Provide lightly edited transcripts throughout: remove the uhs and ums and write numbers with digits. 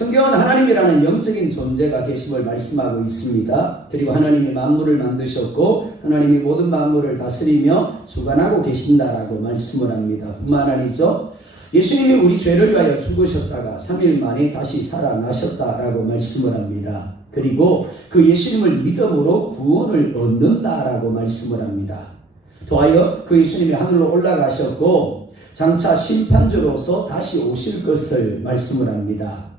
성경은 하나님이라는 영적인 존재가 계심을 말씀하고 있습니다. 그리고 하나님이 만물을 만드셨고 하나님이 모든 만물을 다스리며 주관하고 계신다라고 말씀을 합니다. 뿐만 아니죠. 예수님이 우리 죄를 위하여 죽으셨다가 3일 만에 다시 살아나셨다라고 말씀을 합니다. 그리고 그 예수님을 믿음으로 구원을 얻는다라고 말씀을 합니다. 더하여 그 예수님이 하늘로 올라가셨고 장차 심판주로서 다시 오실 것을 말씀을 합니다.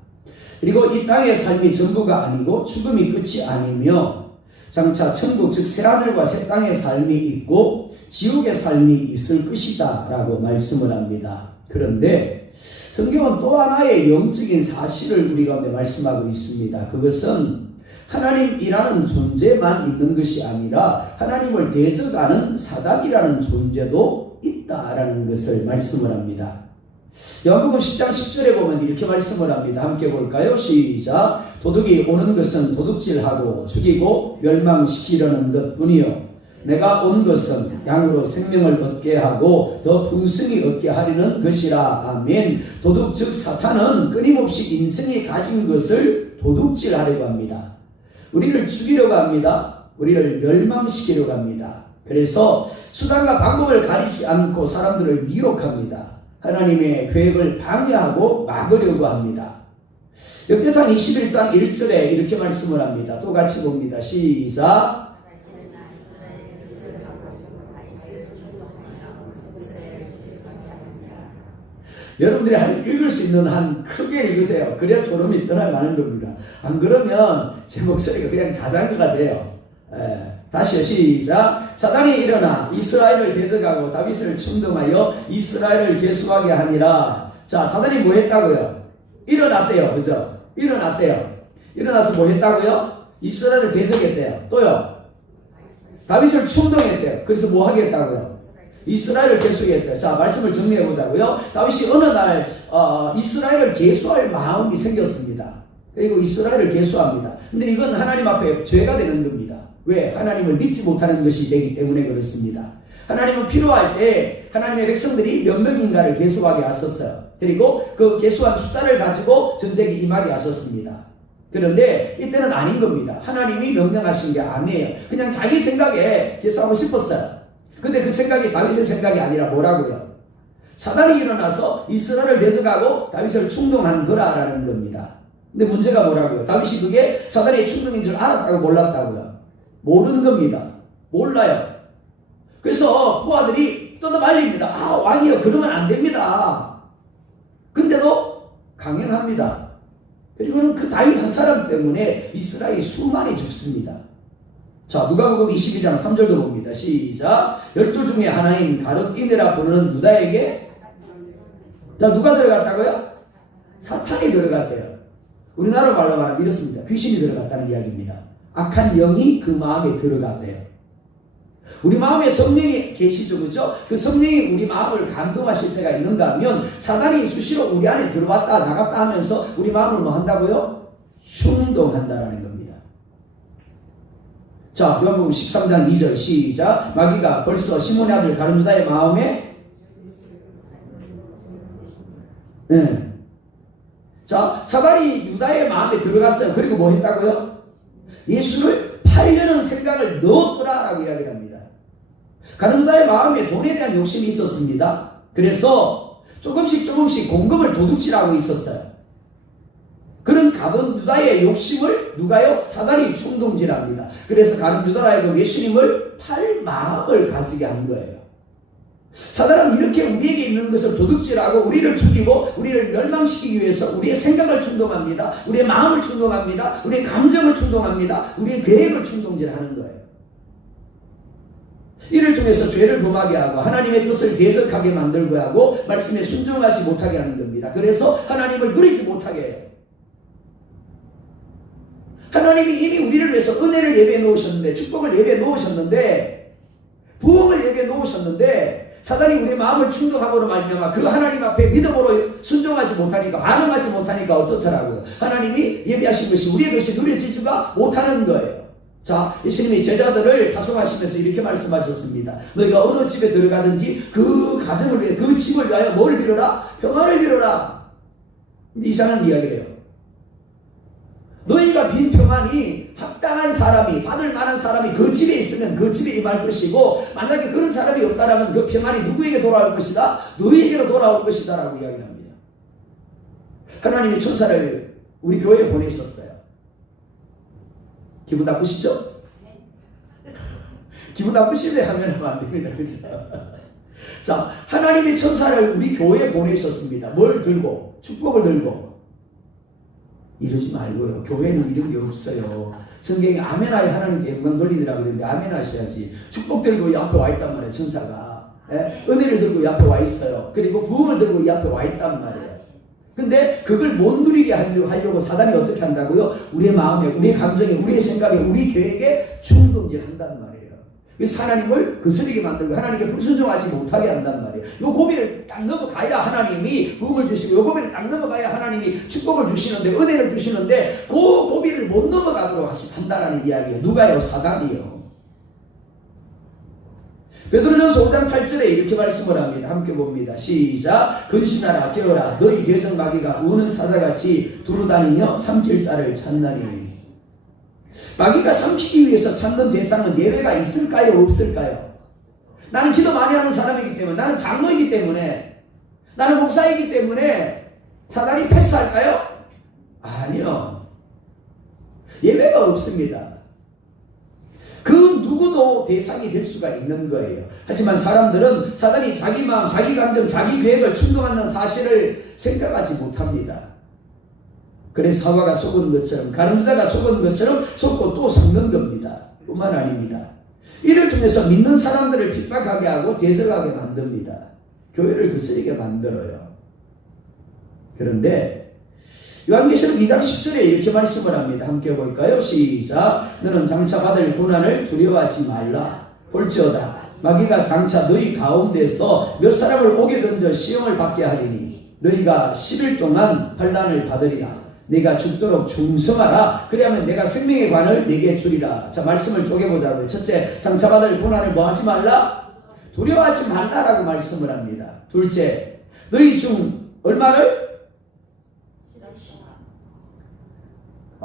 그리고 이 땅의 삶이 전부가 아니고 죽음이 끝이 아니며 장차 천국 즉 새하늘과 새 땅의 삶이 있고 지옥의 삶이 있을 것이다 라고 말씀을 합니다. 그런데 성경은 또 하나의 영적인 사실을 우리 가운데 말씀하고 있습니다. 그것은 하나님이라는 존재만 있는 것이 아니라 하나님을 대적하는 사단이라는 존재도 있다라는 것을 말씀을 합니다. 요한복음 10장 10절에 보면 이렇게 말씀을 합니다. 함께 볼까요? 시작. 도둑이 오는 것은 도둑질하고 죽이고 멸망시키려는 것뿐이요 내가 온 것은 양으로 생명을 얻게 하고 더 풍성히 얻게 하려는 것이라. 아멘. 도둑 즉 사탄은 끊임없이 인생이 가진 것을 도둑질하려고 합니다. 우리를 죽이려고 합니다. 우리를 멸망시키려고 합니다. 그래서 수단과 방법을 가리지 않고 사람들을 미혹합니다. 하나님의 계획을 방해하고 막으려고 합니다. 역대상 21장 1절에 이렇게 말씀을 합니다. 또 같이 봅니다. 시작. 여러분들이 읽을 수 있는 한 크게 읽으세요. 그래야 소름이 떠나가는 겁니다. 안 그러면 제 목소리가 그냥 자장가가 돼요. 다시 시작. 사단이 일어나 이스라엘을 대적하고 다윗을 충동하여 이스라엘을 계수하게 하니라. 자, 사단이 뭐 했다고요? 일어났대요. 그죠? 일어났대요. 일어나서 뭐 했다고요? 이스라엘을 대적했대요. 또요? 다윗을 충동했대요. 그래서 뭐 하겠다고요? 이스라엘을 계수했대요. 자, 말씀을 정리해 보자고요. 다윗이 어느 날 이스라엘을 계수할 마음이 생겼습니다. 그리고 이스라엘을 계수합니다. 근데 이건 하나님 앞에 죄가 되는 겁니다. 왜? 하나님을 믿지 못하는 것이 되기 때문에 그렇습니다. 하나님은 필요할 때 하나님의 백성들이 몇 명인가를 계수하게 하셨어요. 그리고 그 계수한 숫자를 가지고 전쟁에 임하게 하셨습니다. 그런데 이때는 아닌 겁니다. 하나님이 명령하신 게 아니에요. 그냥 자기 생각에 계수하고 싶었어요. 근데 그 생각이 다윗의 생각이 아니라 뭐라고요? 사단이 일어나서 이스라엘을 대적하고 다윗을 충동한 거라라는 겁니다. 근데 문제가 뭐라고요? 다윗이 그게 사단의 충동인 줄 알았다고 몰랐다고요? 모르는 겁니다. 몰라요. 그래서 부하들이 떠나말립니다. 아, 왕이요, 그러면 안 됩니다. 근데도 강행합니다. 그리고는 그 다윗 한 사람 때문에 이스라엘이 수많이 죽습니다. 자, 누가복음 22장 3절도 봅니다. 시작. 12 중에 하나인 가룟이네라 부르는 유다에게 자, 누가 들어갔다고요? 사탄이 들어갔대요. 우리나라 말로 말하면 이렇습니다. 귀신이 들어갔다는 이야기입니다. 악한 영이 그 마음에 들어갔대요. 우리 마음에 성령이 계시죠, 그렇죠? 그 성령이 우리 마음을 감동하실 때가 있는가 하면 사단이 수시로 우리 안에 들어왔다 나갔다 하면서 우리 마음을 뭐 한다고요? 충동한다라는 겁니다. 자, 요한복음 13장 2절 시작. 마귀가 벌써 시몬의 아들 가룟 유다의 마음에 자, 사단이 유다의 마음에 들어갔어요. 그리고 뭐 했다고요? 예수를 팔려는 생각을 넣었더라라고 이야기를 합니다. 가룟 유다의 마음에 돈에 대한 욕심이 있었습니다. 그래서 조금씩 공급을 도둑질하고 있었어요. 그런 가룟 유다의 욕심을 누가요? 사단이 충동질합니다. 그래서 가룟 유다라고 예수님을 팔 마음을 가지게 한 거예요. 사단은 이렇게 우리에게 있는 것을 도둑질하고 우리를 죽이고 우리를 멸망시키기 위해서 우리의 생각을 충동합니다. 우리의 마음을 충동합니다. 우리의 감정을 충동합니다. 우리의 계획을 충동질하는 거예요. 이를 통해서 죄를 범하게 하고 하나님의 뜻을 대적하게 만들고 하고 말씀에 순종하지 못하게 하는 겁니다. 그래서 하나님을 누리지 못하게 해요. 하나님이 이미 우리를 위해서 은혜를 예배해 놓으셨는데, 축복을 예배해 놓으셨는데, 부흥을 예배해 놓으셨는데, 사단이 우리의 마음을 충동함으로 말미암아 그 하나님 앞에 믿음으로 순종하지 못하니까, 반응하지 못하니까 어떻더라고요? 하나님이 예배하신 것이 우리의 것이 누려지지가 못하는 거예요. 자, 예수님이 제자들을 파송하시면서 이렇게 말씀하셨습니다. 너희가 어느 집에 들어가든지 그 가정을 위해, 그 집을 위하여 뭘 빌어라? 평안을 빌어라. 이상한 이야기래요. 너희가 빈 평안이 합당한 사람이, 받을 만한 사람이 그 집에 있으면 그 집에 임할 것이고, 만약에 그런 사람이 없다라면 그 평안이 누구에게 돌아올 것이다? 너희에게로 돌아올 것이다 라고 이야기합니다. 하나님이 천사를 우리 교회에 보내셨어요. 기분 나쁘시죠? 기분 나쁘시네 하면 안 됩니다. 그죠? 자, 하나님이 천사를 우리 교회에 보내셨습니다. 뭘 들고? 축복을 들고. 이러지 말고요. 교회는 이런 게 없어요. 성경에 아멘하여 하나님께 영광 돌리느라 그러는데 아멘 하셔야지. 축복 들고 이 앞에 와 있단 말이에요. 천사가. 예? 은혜를 들고 이 앞에 와 있어요. 그리고 부흥을 들고 이 앞에 와 있단 말이에요. 근데 그걸 못 누리게 하려고 사단이 어떻게 한다고요? 우리의 마음에, 우리의 감정에, 우리의 생각에, 우리 계획에 충동질 한단 말이에요. 그래서 하나님을 거스르게 만들고 하나님께 불순종하지 못하게 한단 말이에요. 요 고비를 딱 넘어가야 하나님이 부흥을 주시고, 요 고비를 딱 넘어가야 하나님이 축복을 주시는데, 은혜를 주시는데, 그 고비를 못 넘어가도록 한다라는 이야기예요. 누가요? 사단이요. 베드로전서 5장 8절에 이렇게 말씀을 합니다. 함께 봅니다. 시작. 근신하라 깨어라 너희 계정 마귀가 우는 사자같이 두루다니며 삼킬 자를 찾나니. 마귀가 삼키기 위해서 찾는 대상은 예외가 있을까요? 없을까요? 나는 기도 많이 하는 사람이기 때문에, 나는 장로이기 때문에, 나는 목사이기 때문에 사단이 패스할까요? 아니요. 예외가 없습니다. 그 누구도 대상이 될 수가 있는 거예요. 하지만 사람들은 사단이 자기 마음, 자기 감정, 자기 계획을 충동하는 사실을 생각하지 못합니다. 그래서 하와가 속은 것처럼, 가룟유다가 속은 것처럼 속고 또 속는 겁니다. 뿐만 아닙니다. 이를 통해서 믿는 사람들을 핍박하게 하고 대적하게 만듭니다. 교회를 거스르게 만들어요. 그런데 요한계시록 2장 10절에 이렇게 말씀을 합니다. 함께 볼까요? 시작. 너는 장차 받을 고난을 두려워하지 말라. 볼지어다 마귀가 장차 너희 가운데서 몇 사람을 옥에 던져 시험을 받게 하리니 너희가 10일 동안 환난을 받으리라. 네가 죽도록 충성하라. 그리하면 내가 생명의 관을 네게 주리라. 자, 말씀을 쪼개보자고요. 첫째, 장차 받을 고난을 뭐 하지 말라? 두려워하지 말라라고 말씀을 합니다. 둘째, 너희 중 얼마를?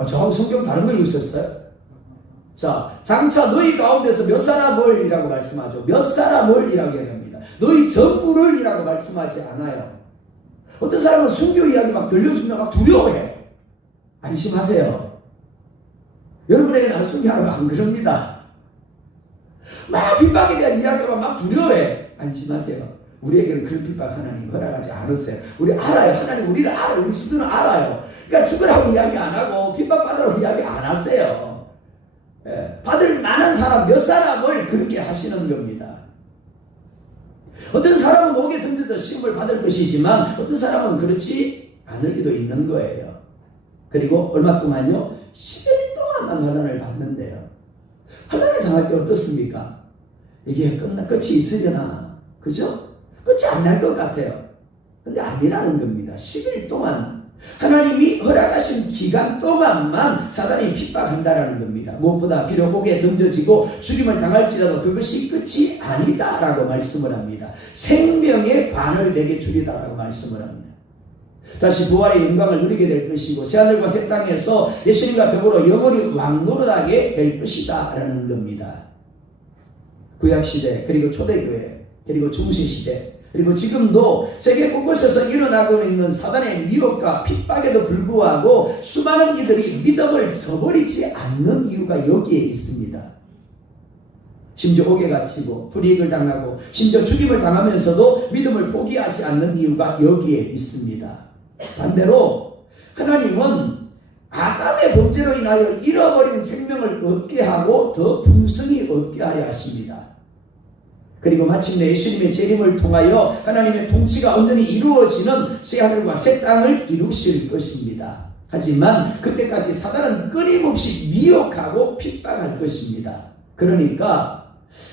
저하고 성경 다른 거 읽으셨어요? 자, 장차 너희 가운데서 몇 사람을 이라고 말씀하죠. 몇 사람을 이라고 얘기합니다. 너희 전부를 이라고 말씀하지 않아요. 어떤 사람은 순교 이야기 막 들려주면 막 두려워해. 안심하세요. 여러분에게는 순교하라고 안 그럽니다. 막 핍박에 대한 이야기만 막 두려워해. 안심하세요. 우리에게는 그런 핍박 하나님 허락하지 않으세요. 우리 알아요. 하나님 우리를 알아요. 우리 수준을 알아요. 그러니까 죽으라고 이야기 안 하고 핍박받으라고 이야기 안 하세요. 받을 만한 사람 몇 사람을 그렇게 하시는 겁니다. 어떤 사람은 옥에 던져서 시험을 받을 것이지만 어떤 사람은 그렇지 않을 리도 있는 거예요. 그리고 얼마 동안요? 10일 동안만 환난을 받는데요. 환난을 당할 때 어떻습니까? 이게 끝이 있으려나? 그죠? 끝이 안 날 것 같아요. 근데 아니라는 겁니다. 10일 동안 하나님이 허락하신 기간 동안만 사단이 핍박한다라는 겁니다. 무엇보다 비록 옥에 던져지고 죽임을 당할지라도 그것이 끝이 아니다라고 말씀을 합니다. 생명의 관을 내게 주리다라고 말씀을 합니다. 다시 부활의 영광을 누리게 될 것이고 새하늘과 새 땅에서 예수님과 더불어 영원히 왕노릇하게 될 것이다 라는 겁니다. 구약시대 그리고 초대교회 그리고 중세시대 그리고 지금도 세계 곳곳에서 일어나고 있는 사단의 미혹과 핍박에도 불구하고 수많은 이들이 믿음을 저버리지 않는 이유가 여기에 있습니다. 심지어 옥에 갇히고 불이익을 당하고 심지어 죽임을 당하면서도 믿음을 포기하지 않는 이유가 여기에 있습니다. 반대로 하나님은 아담의 범죄로 인하여 잃어버린 생명을 얻게 하고 더 풍성히 얻게 하려 하십니다. 그리고 마침내 예수님의 재림을 통하여 하나님의 통치가 온전히 이루어지는 새하늘과 새 땅을 이루실 것입니다. 하지만 그때까지 사단은 끊임없이 미혹하고 핍박할 것입니다. 그러니까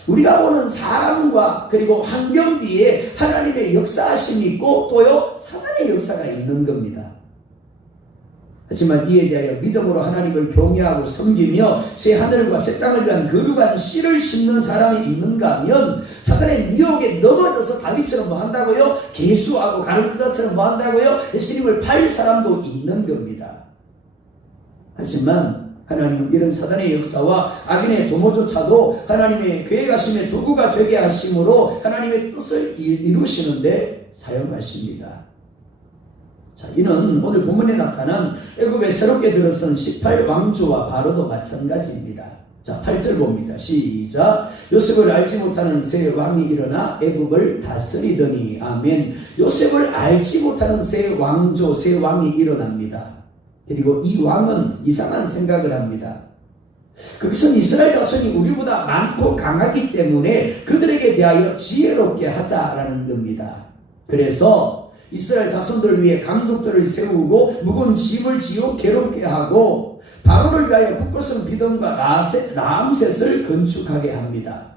우리가 보는 사람과 그리고 환경 뒤에 하나님의 역사하심이 있고 또요 사단의 역사가 있는 겁니다. 하지만 이에 대하여 믿음으로 하나님을 경외하고 섬기며 새 하늘과 새 땅을 위한 거룩한 씨를 심는 사람이 있는가 하면 사단의 미혹에 넘어져서 다윗처럼 뭐 한다고요? 개수하고 가룟유다처럼 뭐 한다고요? 예수님을 팔 사람도 있는 겁니다. 하지만 하나님은 이런 사단의 역사와 악인의 도모조차도 하나님의 계획하심의 도구가 되게 하심으로 하나님의 뜻을 이루시는데 사용하십니다. 자, 이는 오늘 본문에 나타난 애굽에 새롭게 들어선 18왕조와 바로도 마찬가지입니다. 자, 8절 봅니다. 시작. 요셉을 알지 못하는 새 왕이 일어나 애굽을 다스리더니. 아멘. 요셉을 알지 못하는 새 왕조, 새 왕이 일어납니다. 그리고 이 왕은 이상한 생각을 합니다. 그것은 이스라엘 자손이 우리보다 많고 강하기 때문에 그들에게 대하여 지혜롭게 하자라는 겁니다. 그래서 이스라엘 자손들을 위해 감독들을 세우고 무거운 짐을 지어 괴롭게 하고 바로를 위하여 북고성 비덤과 라암셋을 건축하게 합니다.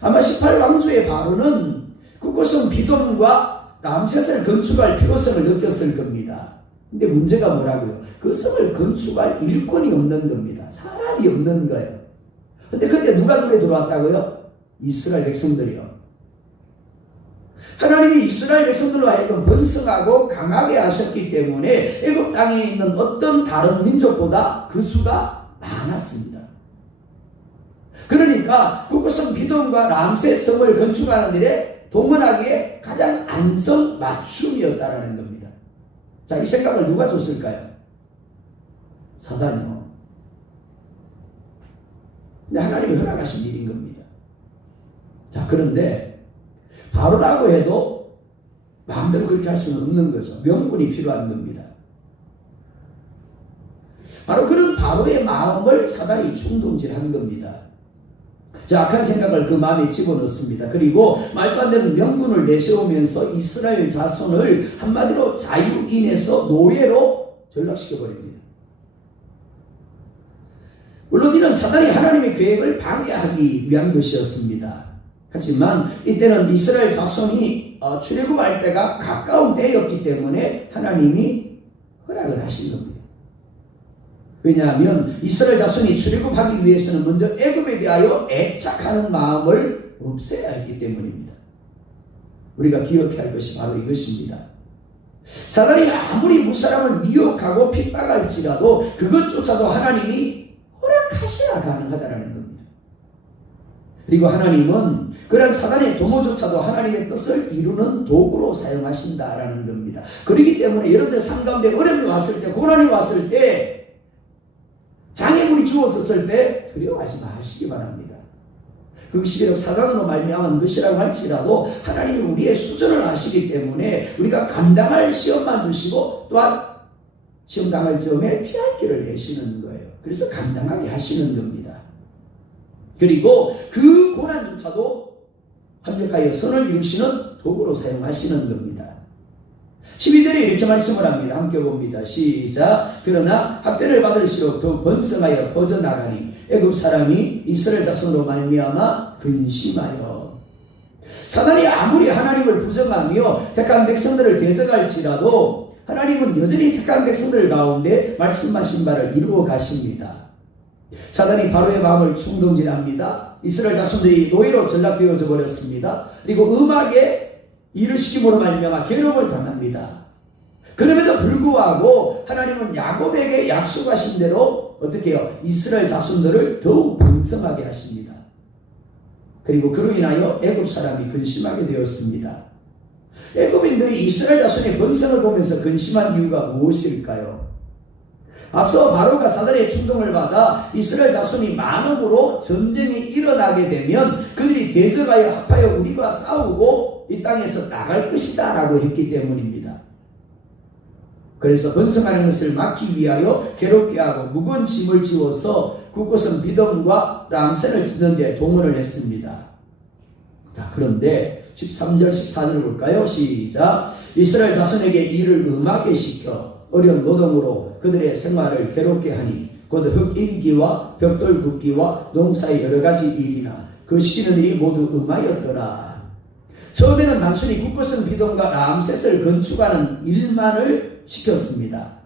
아마 18왕조의 바로는 북고성 비덤과 라암셋을 건축할 필요성을 느꼈을 겁니다. 근데 문제가 뭐라고요? 그 성을 건축할 일꾼이 없는 겁니다. 사람이 없는 거예요. 근데 그때 누가 눈에 들어왔다고요? 이스라엘 백성들이요. 하나님이 이스라엘 백성들로 하여금 번성하고 강하게 하셨기 때문에 애굽 땅에 있는 어떤 다른 민족보다 그 수가 많았습니다. 그러니까 북고성 비돔과 람셋 성을 건축하는 일에 동원하기에 가장 안성맞춤이었다라는 겁니다. 자, 이 생각을 누가 줬을까요? 사단이요. 근데 하나님이 허락하신 일인 겁니다. 자, 그런데 바로라고 해도 마음대로 그렇게 할 수는 없는 거죠. 명분이 필요한 겁니다. 바로 그런 바로의 마음을 사단이 충동질한 겁니다. 자, 악한 생각을 그 마음에 집어넣습니다. 그리고 말도 안 되는 명분을 내세우면서 이스라엘 자손을 한마디로 자유인에서 노예로 전락시켜버립니다. 물론 이는 사단이 하나님의 계획을 방해하기 위한 것이었습니다. 하지만 이때는 이스라엘 자손이 출애굽할 때가 가까운 때였기 때문에 하나님이 허락을 하신 겁니다. 왜냐하면 이스라엘 자손이 출애굽하기 위해서는 먼저 애굽에 대하여 애착하는 마음을 없애야 했기 때문입니다. 우리가 기억해야 할 것이 바로 이것입니다. 사단이 아무리 무사람을 미혹하고 핍박할지라도 그것조차도 하나님이 허락하셔야 가능하다는 겁니다. 그리고 하나님은 그런 사단의 도모조차도 하나님의 뜻을 이루는 도구로 사용하신다라는 겁니다. 그렇기 때문에 여러분들 삶 가운데 어려움이 왔을 때, 고난이 왔을 때, 장애물이 주어졌을 때 두려워하지 마시기 바랍니다. 그것이 비록 사단으로 말미암은 것이라고 할지라도 하나님이 우리의 수준을 아시기 때문에 우리가 감당할 시험만 주시고 또한 시험 당할 점에 피할 길을 내시는 거예요. 그래서 감당하게 하시는 겁니다. 그리고 그 고난조차도 완벽하여 선을 이루시는 도구로 사용하시는 겁니다. 12절에 이렇게 말씀을 합니다. 함께 봅니다. 시작. 그러나 학대를 받을수록 더 번성하여 퍼져나가니 애굽 사람이 이스라엘 자손으로 말미암아 근심하여. 사단이 아무리 하나님을 부정하며 택한 백성들을 대적할지라도 하나님은 여전히 택한 백성들 가운데 말씀하신 바를 이루어 가십니다. 사단이 바로의 마음을 충동질합니다. 이스라엘 자손들이 노예로 전락되어져 버렸습니다. 그리고 음악에 일을 시킴으로 말미암아 괴로움을 당합니다. 그럼에도 불구하고 하나님은 야곱에게 약속하신 대로 어떻게 해요? 이스라엘 자손들을 더욱 번성하게 하십니다. 그리고 그로 인하여 애굽 사람이 근심하게 되었습니다. 애굽인들이 이스라엘 자손의 번성을 보면서 근심한 이유가 무엇일까요? 앞서 바로가 사단의 충동을 받아 이스라엘 자손이 많음으로 전쟁이 일어나게 되면 그들이 대적하여 합하여 우리와 싸우고 이 땅에서 나갈 것이다 라고 했기 때문입니다. 그래서 번성하는 것을 막기 위하여 괴롭게 하고 무거운 짐을 지워서 굳고선 비dom과 람셋을 짓는 데 동원을 했습니다. 자, 그런데 13절 14절을 볼까요? 시작. 이스라엘 자손에게 일을 음하게 시켜 어려운 노동으로 그들의 생활을 괴롭게 하니 곧 흙 일기와 벽돌 굽기와 농사의 여러 가지 일이나 그 시키는 일이 모두 음하였더라. 처음에는 단순히 굳고선 비돔과 람셋을 건축하는 일만을 시켰습니다.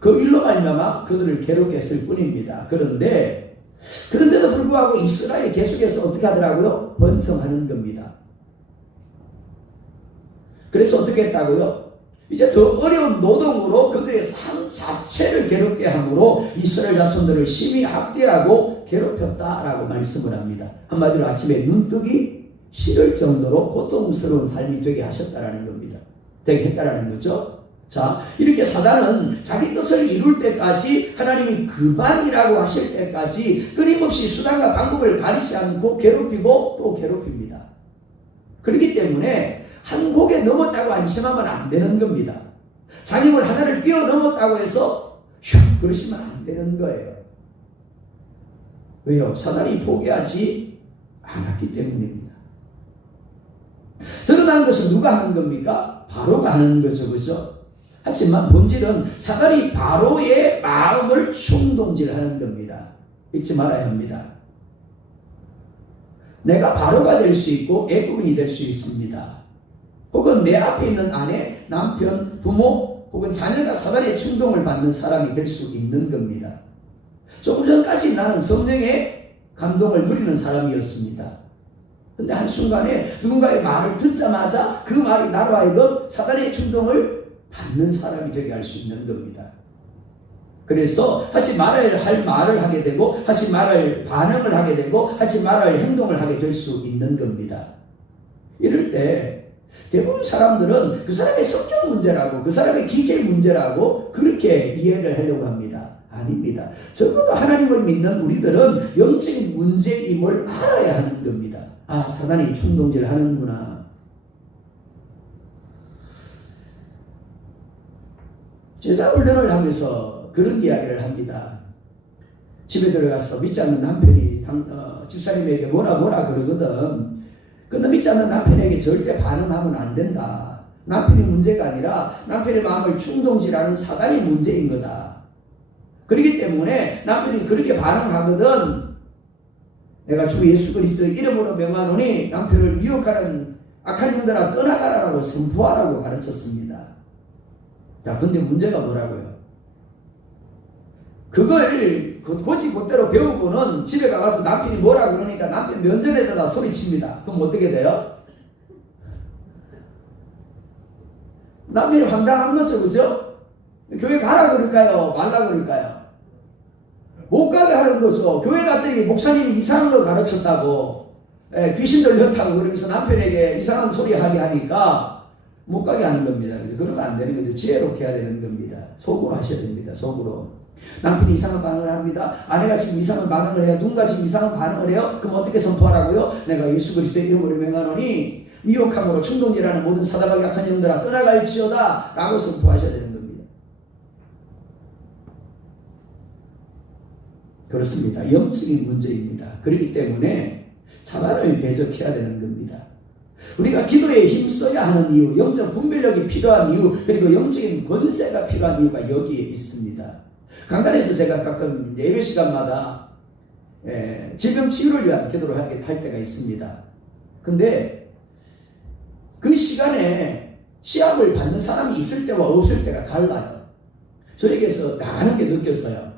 그 일로 말미암아 그들을 괴롭게 했을 뿐입니다. 그런데도 불구하고 이스라엘이 계속해서 어떻게 하더라고요? 번성하는 겁니다. 그래서 어떻게 했다고요? 이제 더 어려운 노동으로 그들의 삶 자체를 괴롭게 함으로 이스라엘 자손들을 심히 학대하고 괴롭혔다라고 말씀을 합니다. 한마디로 아침에 눈뜨기 싫을 정도로 고통스러운 삶이 되게 하셨다라는 겁니다. 되게 했다라는 거죠. 자, 이렇게 사단은 자기 뜻을 이룰 때까지 하나님이 그만이라고 하실 때까지 끊임없이 수단과 방법을 가리지 않고 괴롭히고 또 괴롭힙니다. 그렇기 때문에 한 곡에 넘었다고 안심하면 안 되는 겁니다. 자기 물 하나를 뛰어넘었다고 해서 슉 그러시면 안 되는 거예요. 왜요? 사단이 포기하지 않았기 때문입니다. 드러난 것은 누가 하는 겁니까? 바로가 하는 거죠. 그죠? 하지만 본질은 사단이 바로의 마음을 충동질하는 겁니다. 잊지 말아야 합니다. 내가 바로가 될 수 있고 애굽인이 될 수 있습니다. 혹은 내 앞에 있는 아내, 남편, 부모 혹은 자녀가 사단의 충동을 받는 사람이 될 수 있는 겁니다. 조금 전까지 나는 성령의 감동을 누리는 사람이었습니다. 근데 한순간에 누군가의 말을 듣자마자 그 말이 나로 하여금 사단의 충동을 받는 사람이 되게 할 수 있는 겁니다. 그래서 하지 말아야 할 말을 하게 되고 하지 말아야 반응을 하게 되고 하지 말아야 행동을 하게 될 수 있는 겁니다. 이럴 때 대부분 사람들은 그 사람의 성격 문제라고 그 사람의 기질 문제라고 그렇게 이해를 하려고 합니다. 아닙니다. 적어도 하나님을 믿는 우리들은 영적인 문제임을 알아야 하는 겁니다. 아, 사단이 충동질을 하는구나. 제자 훈련을 하면서 그런 이야기를 합니다. 집에 들어가서 믿지 않는 남편이 집사님에게 뭐라 그러거든. 근데 믿지 않는 남편에게 절대 반응하면 안 된다. 남편이 문제가 아니라 남편의 마음을 충동질하는 사단이 문제인 거다. 그렇기 때문에 남편이 그렇게 반응하거든. 내가 주 예수 그리스도의 이름으로 명하노니 남편을 미혹하는 악한 영들아 떠나가라고 선포하라고 가르쳤습니다. 자, 근데 문제가 뭐라고요? 그걸 고지 곧대로 배우고는 집에 가가지고 남편이 뭐라 그러니까 남편 면전에다가 소리칩니다. 그럼 어떻게 돼요? 남편이 황당한 거죠, 그죠? 교회 가라 그럴까요? 말라 그럴까요? 못 가게 하는 거죠. 교회 갔더니 목사님이 이상한 거 가르쳤다고, 귀신 들렸다고 그러면서 남편에게 이상한 소리 하게 하니까 못 가게 하는 겁니다. 그러면 안 되는 거죠. 지혜롭게 해야 되는 겁니다. 속으로 하셔야 됩니다. 속으로. 남편이 이상한 반응을 합니다. 아내가 지금 이상한 반응을 해요. 누군가 지금 이상한 반응을 해요. 그럼 어떻게 선포하라고요? 내가 예수 그리스도의 이름으로 명하노니 미혹함으로 충동질하는 모든 사단과 약한 영들아 떠나갈지어다 라고 선포하셔야 되는 겁니다. 그렇습니다. 영적인 문제입니다. 그렇기 때문에 사단을 대적해야 되는 겁니다. 우리가 기도에 힘써야 하는 이유, 영적 분별력이 필요한 이유, 그리고 영적인 권세가 필요한 이유가 여기에 있습니다. 강단에서 제가 가끔 예배 시간마다 질병 치유를 위한 기도를 할 때가 있습니다. 근데 그 시간에 시합을 받는 사람이 있을 때와 없을 때가 달라요. 저에게서 나가는 게 느껴서요.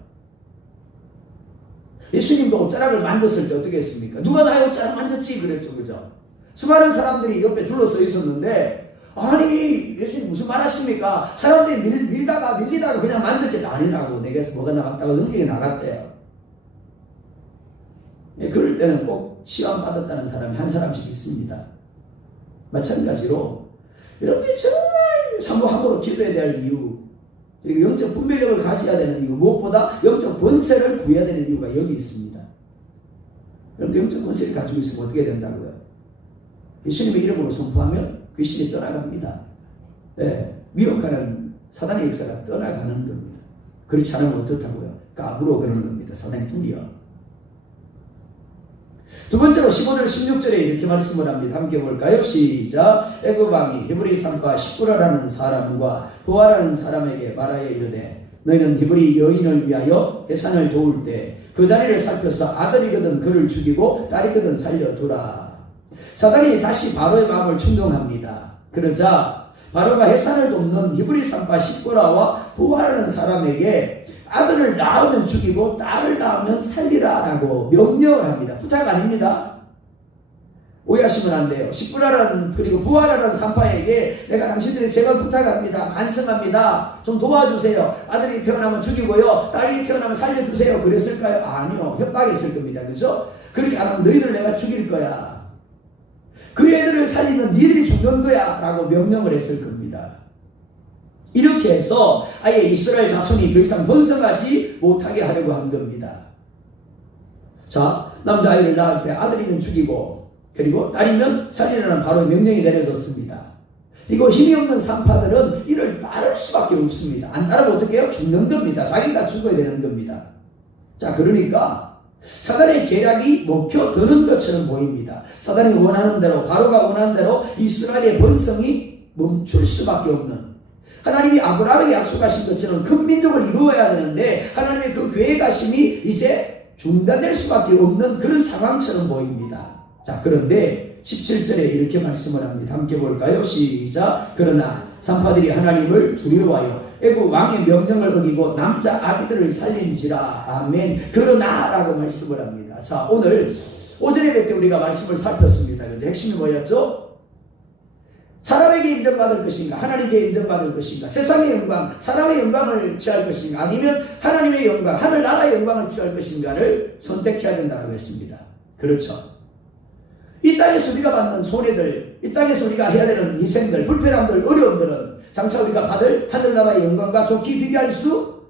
예수님도 옷자락을 만졌을 때 어떻게 했습니까? 누가 나의 옷자락 만졌지? 그랬죠. 그죠? 수많은 사람들이 옆에 둘러서 있었는데, 아니, 예수님 무슨 말 하십니까? 사람들이 밀리다가 그냥 만졌지. 아니라고. 내게서 뭐가 나갔다고 능력이 나갔대요. 그럴 때는 꼭 치유받았다는 사람이 한 사람씩 있습니다. 마찬가지로, 여러분이 정말 사모함으로 기도해야 될 이유, 그리고 영적 분별력을 가져야 되는 이유, 무엇보다 영적 권세를 구해야 되는 이유가 여기 있습니다. 여러분, 영적 권세를 가지고 있으면 어떻게 된다고요? 예수님의 이름으로 선포하면 귀신이 떠나갑니다. 미혹하는 사단의 역사가 떠나가는 겁니다. 그렇지 않으면 어떻다고요? 까불어 그러는 겁니다. 사단이 둘이요. 두 번째로 15절 16절에 이렇게 말씀을 합니다. 함께 볼까요? 시작. 애굽 왕이 히브리 산파 시꾸라라는 사람과 부하라는 사람에게 말하여 이르되 너희는 히브리 여인을 위하여 해산을 도울 때 그 자리를 살펴서 아들이거든 그를 죽이고 딸이거든 살려두라. 사단이 다시 바로의 마음을 충동합니다. 그러자 바로가 해산을 돕는 히브리 산파 시꾸라와 부하라는 사람에게 아들을 낳으면 죽이고 딸을 낳으면 살리라 라고 명령을 합니다. 부탁 아닙니다. 오해하시면 안 돼요. 십부라라는 그리고 부하라는 산파에게 내가 당신들의 제발 부탁합니다. 간청합니다. 좀 도와주세요. 아들이 태어나면 죽이고요. 딸이 태어나면 살려주세요. 그랬을까요? 아니요. 협박했을 겁니다. 그죠? 그렇게 안 하면 너희들 내가 죽일 거야. 그 애들을 살리면 니들이 죽는 거야. 라고 명령을 했을 겁니다. 이렇게 해서 아예 이스라엘 자손이 더 이상 번성하지 못하게 하려고 한 겁니다. 자, 남자아이를 낳을 때 아들이면 죽이고 그리고 딸이면 살리라는 바로 명령이 내려졌습니다. 그리고 힘이 없는 산파들은 이를 따를 수밖에 없습니다. 안 따르면 어떻게 해요? 죽는 겁니다. 자기가 죽어야 되는 겁니다. 자, 그러니까 사단의 계략이 먹혀드는 것처럼 보입니다. 사단이 원하는 대로, 바로가 원하는 대로 이스라엘의 번성이 멈출 수밖에 없는, 하나님이 아브라함에게 약속하신 것처럼 큰 민족을 이루어야 되는데 하나님의 그 계획하심이 이제 중단될 수밖에 없는 그런 상황처럼 보입니다. 자, 그런데 17절에 이렇게 말씀을 합니다. 함께 볼까요? 시작. 그러나 산파들이 하나님을 두려워하여 애굽 왕의 명령을 어기고 남자 아기들을 살린지라. 아멘. 그러나 라고 말씀을 합니다. 자, 오늘 오전 예배 때 우리가 말씀을 살폈습니다. 핵심이 뭐였죠? 사람에게 인정받을 것인가, 하나님께 인정받을 것인가, 세상의 영광, 사람의 영광을 취할 것인가, 아니면 하나님의 영광, 하늘나라의 영광을 취할 것인가를 선택해야 된다고 했습니다. 그렇죠. 이 땅에서 우리가 받는 손해들, 이 땅에서 우리가 해야 되는 희생들, 불편함들, 어려움들은 장차 우리가 받을 하늘나라의 영광과 좋게 비교할 수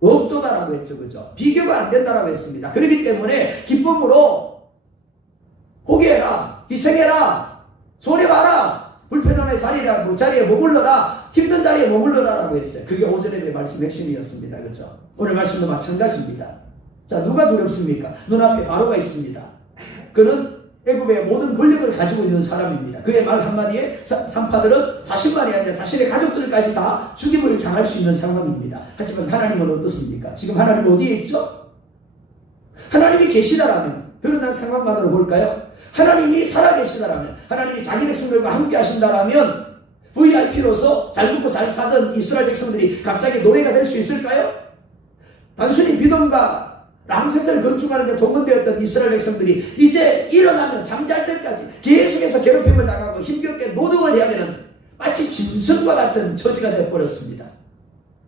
없도다라고 했죠. 그죠? 비교가 안 된다라고 했습니다. 그렇기 때문에 기쁨으로 포기해라, 희생해라, 손해봐라, 불편함의 자리에 머물러라, 힘든 자리에 머물러라 라고 했어요. 그게 오전의 말씀 핵심이었습니다. 그렇죠? 오늘 말씀도 마찬가지입니다. 자, 누가 두렵습니까? 눈앞에 바로가 있습니다. 그는 애굽의 모든 권력을 가지고 있는 사람입니다. 그의 말 한마디에 산파들은 자신만이 아니라 자신의 가족들까지 다 죽임을 당할 수 있는 상황입니다. 하지만 하나님은 어떻습니까? 지금 하나님 어디에 있죠? 하나님이 계시다라면 드러난 상황만으로 볼까요? 하나님이 살아계시다라면, 하나님이 자기 백성들과 함께 하신다라면 VIP로서 잘 먹고 잘 사던 이스라엘 백성들이 갑자기 노예가 될 수 있을까요? 단순히 비동과 람셋을 건축하는데 동원되었던 이스라엘 백성들이 이제 일어나면 잠잘 때까지 계속해서 괴롭힘을 당하고 힘겹게 노동을 해야 되는 마치 짐승과 같은 처지가 되어버렸습니다.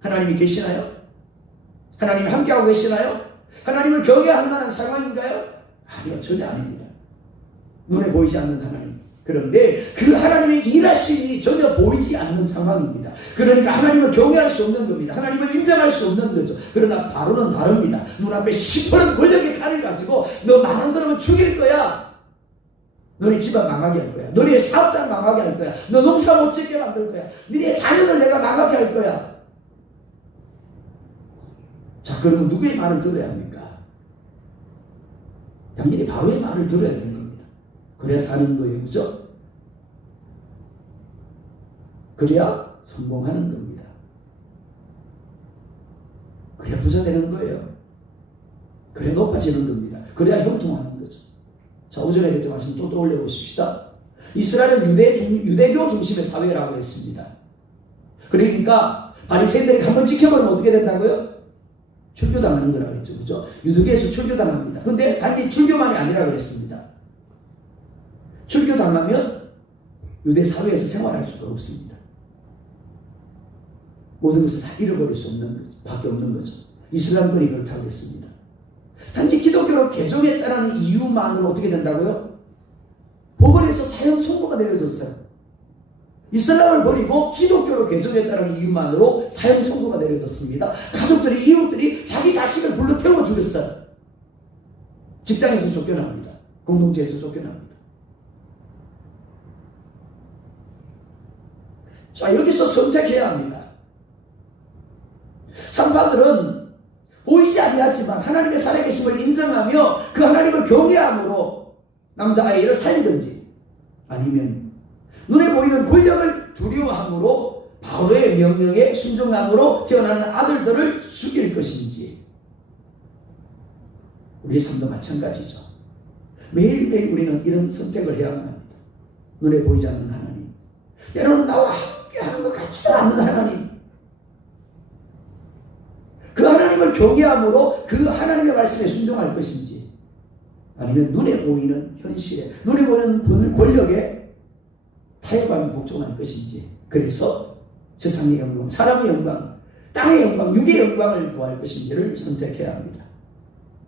하나님이 계시나요? 하나님이 함께하고 계시나요? 하나님을 경외할 만한 상황인가요? 아니요, 전혀 아닙니다. 눈에 보이지 않는 하나님. 그런데 그 하나님의 일하심이 전혀 보이지 않는 상황입니다. 그러니까 하나님을 경외할 수 없는 겁니다. 하나님을 인정할 수 없는 거죠. 그러나 바로는 다릅니다. 눈앞에 시퍼런 권력의 칼을 가지고 너 말 안 들으면 죽일 거야. 너네 집안 망하게 할 거야. 너네 사업장 망하게 할 거야. 너 농사 못 짓게 만들 거야. 너네 자녀들 내가 망하게 할 거야. 자, 그러면 누구의 말을 들어야 합니까? 당연히 바로의 말을 들어야 되는 겁니다. 그래야 사는 거예요. 그죠? 그래야 성공하는 겁니다. 그래야 부자 되는 거예요. 그래야 높아지는 겁니다. 그래야 형통하는 거죠. 자, 오전에 그때 말씀 또 떠올려 보십시다. 이스라엘은 유대교 중심의 사회라고 했습니다. 그러니까 바리새인들이 한번 지켜보면 어떻게 된다고요? 출교당하는 거라고 했죠. 그죠? 유대교에서 출교당합니다. 근데 단지 출교만이 아니라고 했습니다. 출교당하면 유대 사회에서 생활할 수가 없습니다. 모든 것을 다 잃어버릴 수 없는 밖에 없는 거죠. 이슬람권이 그렇다고 했습니다. 단지 기독교로 개종했다는 이유만으로 어떻게 된다고요? 법원에서 사형 선고가 내려졌어요. 이슬람을 버리고 기독교로 개종했다는 이유만으로 사형 선고가 내려졌습니다. 가족들이, 이웃들이 자기 자식을 불러 태워 죽였어요. 직장에서 쫓겨납니다. 공동체에서 쫓겨납니다. 자, 여기서 선택해야 합니다. 산파들은 보이지 아니하지만 하나님의 살아계심을 인정하며 그 하나님을 경외함으로 남자아이를 살리든지, 아니면 눈에 보이는 권력을 두려워함으로 바로의 명령에 순종함으로 태어나는 아들들을 죽일 것인지. 우리의 삶도 마찬가지죠. 매일매일 우리는 이런 선택을 해야만 합니다. 눈에 보이지 않는 하나님, 때로는 나와 함께하는 것 같지도 않는 하나님, 그 하나님을 경외함으로 그 하나님의 말씀에 순종할 것인지, 아니면 눈에 보이는 현실에, 눈에 보이는 권력에 타협하며 복종할 것인지, 그래서 세상의 영광, 사람의 영광, 땅의 영광, 육의 영광을 구할 것인지를 선택해야 합니다.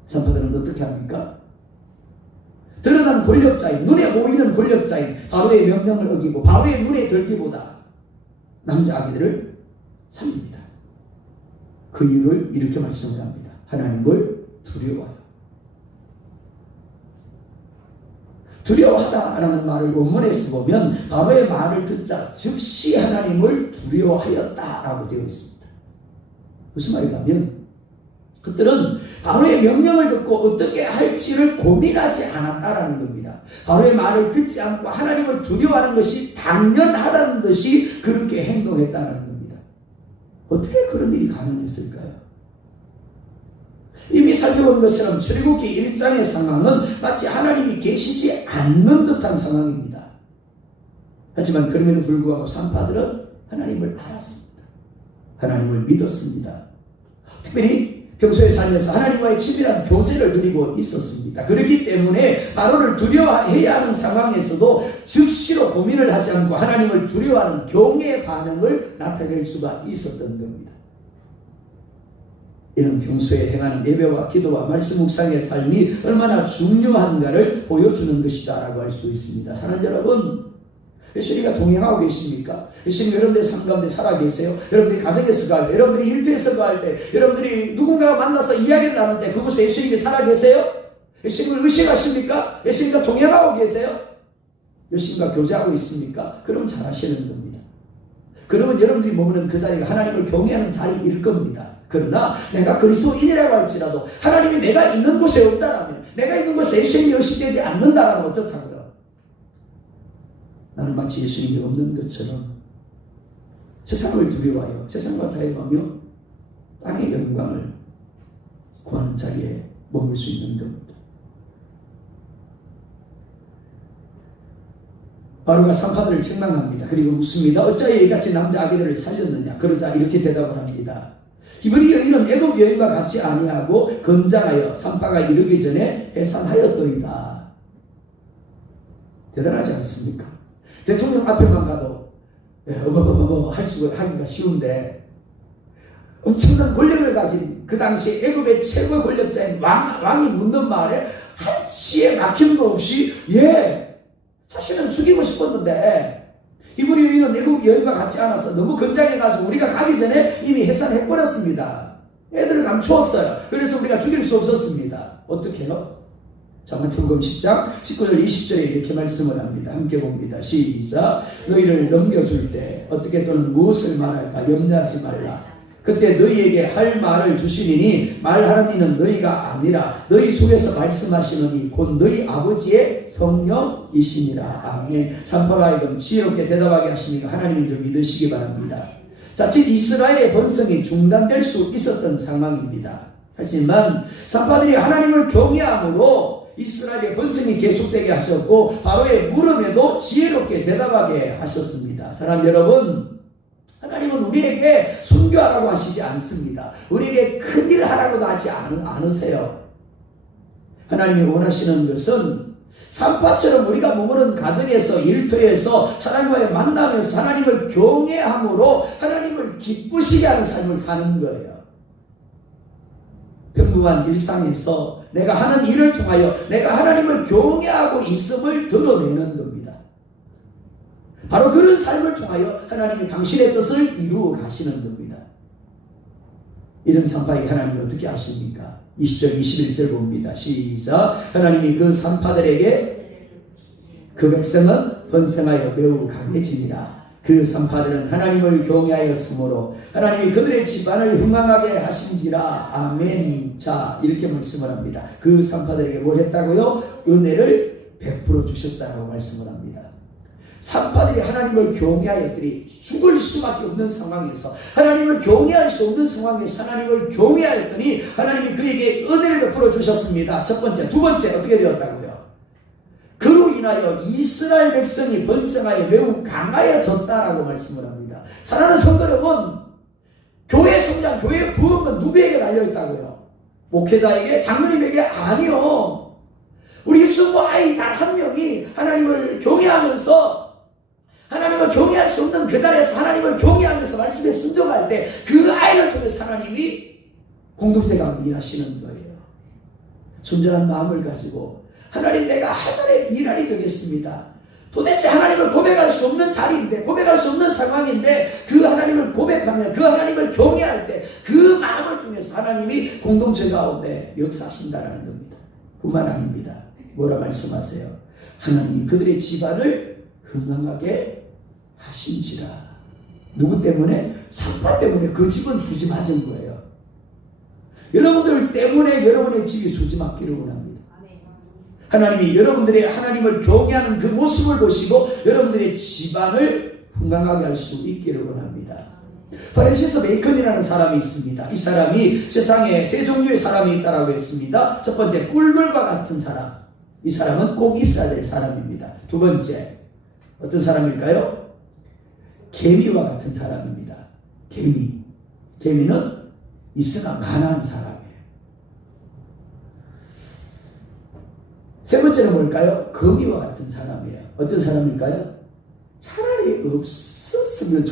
산파들은 어떻게 합니까? 드러난 권력자인, 눈에 보이는 권력자인 바로의 명령을 어기고 바로의 눈에 들기보다 남자 아기들을 살립니다. 그 이유를 이렇게 말씀을 합니다. 하나님을 두려워하여. 두려워하다라는 말을 원문에서 보면 바로의 말을 듣자 즉시 하나님을 두려워하였다라고 되어 있습니다. 무슨 말이냐면 그들은 바로의 명령을 듣고 어떻게 할지를 고민하지 않았다라는 겁니다. 바로의 말을 듣지 않고 하나님을 두려워하는 것이 당연하다는 듯이 그렇게 행동했다는 겁니다. 어떻게 그런 일이 가능했을까요? 이미 살펴본 것처럼 출애굽기 1장의 상황은 마치 하나님이 계시지 않는 듯한 상황입니다. 하지만 그럼에도 불구하고 산파들은 하나님을 알았습니다. 하나님을 믿었습니다. 특별히 평소에 살면서 하나님과의 친밀한 교제를 누리고 있었습니다. 그렇기 때문에 바로를 두려워해야 하는 상황에서도 즉시로 고민을 하지 않고 하나님을 두려워하는 경외의 반응을 나타낼 수가 있었던 겁니다. 이는 평소에 행하는 예배와 기도와 말씀 묵상의 삶이 얼마나 중요한가를 보여주는 것이다 라고 할 수 있습니다. 사랑하는 여러분, 예수님과 동행하고 계십니까? 예수님 여러분들의 삶 가운데 살아 계세요? 여러분들이 가정에서 가할 때, 여러분들이 일터에서 가할 때, 여러분들이 누군가와 만나서 이야기를 나눌 때 그곳에 예수님이 살아 계세요? 예수님을 의식하십니까? 예수님과 동행하고 계세요? 예수님과 교제하고 있습니까? 그럼 잘하시는 겁니다. 그러면 여러분들이 머무는 그 자리가 하나님을 경외하는 자리일 겁니다. 그러나 내가 그리스도인이라고 할지라도 하나님이 내가 있는 곳에 없다라면, 내가 있는 곳에 예수님이 의식되지 않는다라면 어떻다고요? 나는 마치 예수님이 없는 것처럼 세상을 두려워하여 세상과 타협하며 땅의 영광을 구하는 자리에 머물 수 있는 겁니다. 바로가 산파들을 책망합니다. 그리고 묻습니다. 어찌하여 이같이 남자 아기들을 살렸느냐? 그러자 이렇게 대답을 합니다. 히브리 여인은 애굽 여인과 같이 아니하고 건장하여 산파가 이르기 전에 해산하였더이다. 대단하지 않습니까? 대통령 앞에만 가도 하기가 쉬운데 엄청난 권력을 가진 그 당시 애굽의 최고 권력자인 왕이 묻는 말에 한치의 막힘도 없이 사실은 죽이고 싶었는데 히브리 여인은 애굽 여인과 같이 않아서 너무 건장해가지고 우리가 가기 전에 이미 해산해버렸습니다. 애들을 감추었어요. 그래서 우리가 죽일 수 없었습니다. 어떻게 해요? 자, 마태복음 10장 19절 20절에 이렇게 말씀을 합니다. 함께 봅니다. 시작. 너희를 넘겨줄 때 어떻게 또는 무엇을 말할까 염려하지 말라. 그때 너희에게 할 말을 주시리니 말하는 이는 너희가 아니라 너희 속에서 말씀하시는 이 곧 너희 아버지의 성령이시니라. 아멘. 산파가 하여금 지혜롭게 대답하게 하시니까 하나님인 줄 믿으시기 바랍니다. 자, 즉 이스라엘의 번성이 중단될 수 있었던 상황입니다. 하지만 산파들이 하나님을 경외함으로 이스라엘의 번성이 계속되게 하셨고 바로의 물음에도 지혜롭게 대답하게 하셨습니다. 사랑하는 여러분, 하나님은 우리에게 순교하라고 하시지 않습니다. 우리에게 큰일 하라고도 하지 않으세요. 하나님이 원하시는 것은 산파처럼 우리가 머무는 가정에서 일터에서 하나님과의 만남에서 하나님을 경외함으로 하나님을 기쁘시게 하는 삶을 사는 거예요. 평범한 일상에서 내가 하는 일을 통하여 내가 하나님을 경외하고 있음을 드러내는 겁니다. 바로 그런 삶을 통하여 하나님이 당신의 뜻을 이루어 가시는 겁니다. 이런 산파에게 하나님이 어떻게 하십니까? 20절 21절 봅니다. 시작. 하나님이 그 산파들에게 그 백성은 번성하여 매우 강해지니라. 그 산파들은 하나님을 경외하였으므로 하나님이 그들의 집안을 흥왕하게 하신지라. 아멘. 자, 이렇게 말씀을 합니다. 그 산파들에게 뭘 했다고요? 은혜를 베풀어 주셨다고 말씀을 합니다. 산파들이 하나님을 경외하였더니 죽을 수밖에 없는 상황에서, 하나님을 경외할 수 없는 상황에서 하나님을 경외하였더니 하나님이 그에게 은혜를 베풀어 주셨습니다. 첫 번째. 두 번째 어떻게 되었다고요? 그로 인하여 이스라엘 백성이 번성하여 매우 강하여졌다라고 말씀을 합니다. 사랑하는 성도 여러분, 교회 성장, 교회 부흥은 누구에게 달려있다고요? 목회자에게? 장로님에게? 아니요. 우리 주부 아이 단 한 명이 하나님을 경외하면서 하나님을 경외할 수 없는 그 자리에서 하나님을 경외하면서 말씀에 순종할 때 그 아이를 통해서 하나님이 공동체가 일하시는 거예요. 순전한 마음을 가지고 하나님 내가 하나님의 미랄이 되겠습니다. 도대체 하나님을 고백할 수 없는 자리인데 고백할 수 없는 상황인데 그 하나님을 고백하며 그 하나님을 경외할 때 그 마음을 통해서 하나님이 공동체 가운데 역사하신다라는 겁니다. 뿐만 아닙니다. 뭐라 말씀하세요? 하나님이 그들의 집안을 건강하게 하신지라. 누구 때문에? 산파 때문에 그 집은 수지 맞은 거예요. 여러분들 때문에 여러분의 집이 수지 맞기를 원합니다. 하나님이 여러분들의 하나님을 경외하는 그 모습을 보시고 여러분들의 집안을 건강하게 할 수 있기를 원합니다. 프랜시스 베이컨이라는 사람이 있습니다. 이 사람이 세상에 세 종류의 사람이 있다고 했습니다. 첫 번째, 꿀벌과 같은 사람. 이 사람은 꼭 있어야 될 사람입니다. 두 번째, 어떤 사람일까요? 개미와 같은 사람입니다. 개미는 있으나 만한 사람이에요. 세 번째는 뭘까요? 거미와 같은 사람이에요. 어떤 사람일까요? 차라리 없었으면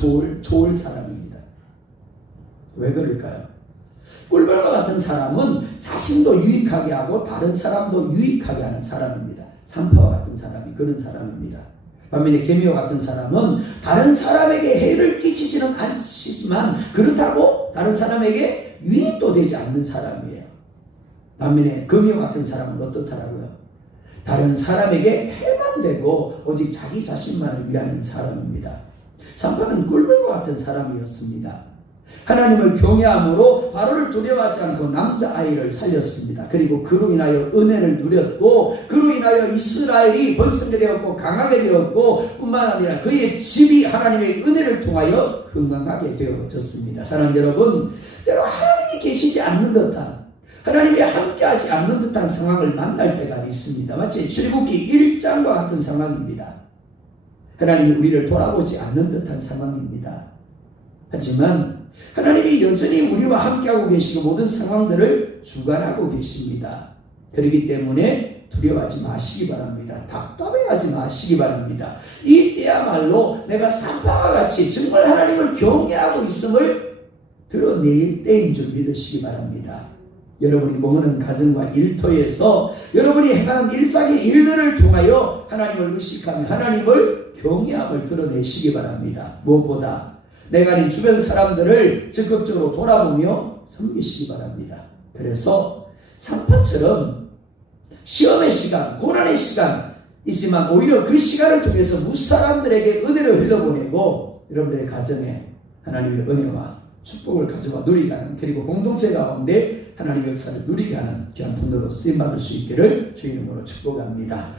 좋을 사람입니다. 왜 그럴까요? 꿀벌과 같은 사람은 자신도 유익하게 하고 다른 사람도 유익하게 하는 사람입니다. 산파와 같은 사람이 그런 사람입니다. 반면에 개미와 같은 사람은 다른 사람에게 해를 끼치지는 않지만 그렇다고 다른 사람에게 유익도 되지 않는 사람이에요. 반면에 거미와 같은 사람은 어떻더라고요? 다른 사람에게 해만 되고 오직 자기 자신만을 위하는 사람입니다. 산파는 꿀벌과 같은 사람이었습니다. 하나님을 경외함으로 바로를 두려워하지 않고 남자아이를 살렸습니다. 그리고 그로 인하여 은혜를 누렸고 그로 인하여 이스라엘이 번성게 되었고 강하게 되었고 뿐만 아니라 그의 집이 하나님의 은혜를 통하여 건강하게 되어졌습니다. 사랑하는 여러분, 때로 하나님이 계시지 않는 듯한 하나님이 함께하지 않는 듯한 상황을 만날 때가 있습니다. 마치 출애굽기 1장과 같은 상황입니다. 하나님이 우리를 돌아보지 않는 듯한 상황입니다. 하지만 하나님이 여전히 우리와 함께하고 계시고 모든 상황들을 주관하고 계십니다. 그렇기 때문에 두려워하지 마시기 바랍니다. 답답해하지 마시기 바랍니다. 이때야말로 내가 산파와 같이 정말 하나님을 경외하고 있음을 드러낼 때인 줄 믿으시기 바랍니다. 여러분이 머무는 가정과 일터에서 여러분이 행하는 일상의 일들을 통하여 하나님을 의식하며 하나님을 경외함을 드러내시기 바랍니다. 무엇보다 내가 아닌 주변 사람들을 적극적으로 돌아보며 섬기시기 바랍니다. 그래서 산파처럼 시험의 시간, 고난의 시간 있지만 오히려 그 시간을 통해서 무사람들에게 은혜를 흘려보내고 여러분들의 가정에 하나님의 은혜와 축복을 가져와 누리게 하는, 그리고 공동체 가운데 하나님의 역사를 누리게 하는 귀한 통로로 쓰임받을 수 있기를 주의 이름으로 축복합니다.